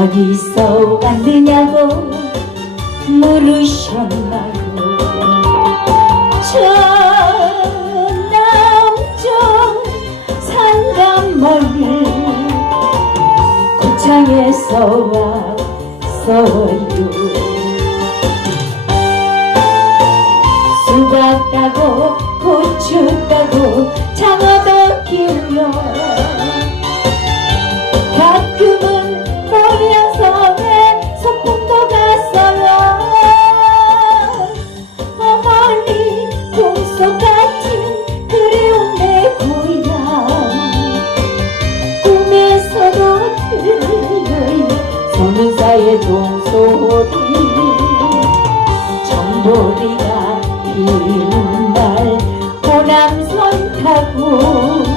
어디서 왔느냐고 물으셨나요? 저 남쪽 산간마을 고창에서 왔어요. 수박 따고 고추 따고 장어 종소리 정보리가 피는 날 호남선 타고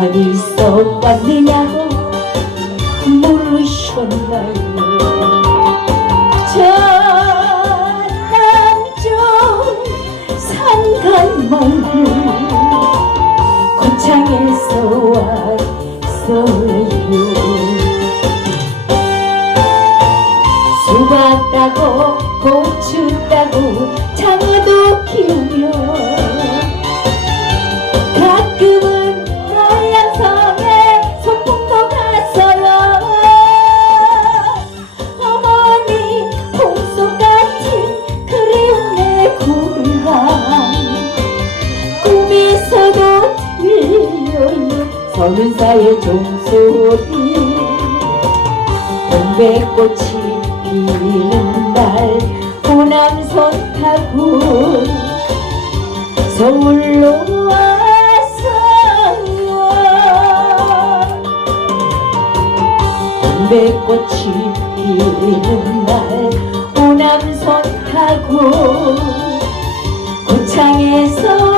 어디서 왔느냐고 물으셨나요? 저 남쪽 산간마을 고창에서 왔어요. 수박 따고 고추 따고 들려요 서른사의 종소리. 동백꽃이 피는 날 호남선 타고 서울로 왔어요 동백꽃이 피는 날 호남선 타고 고창에서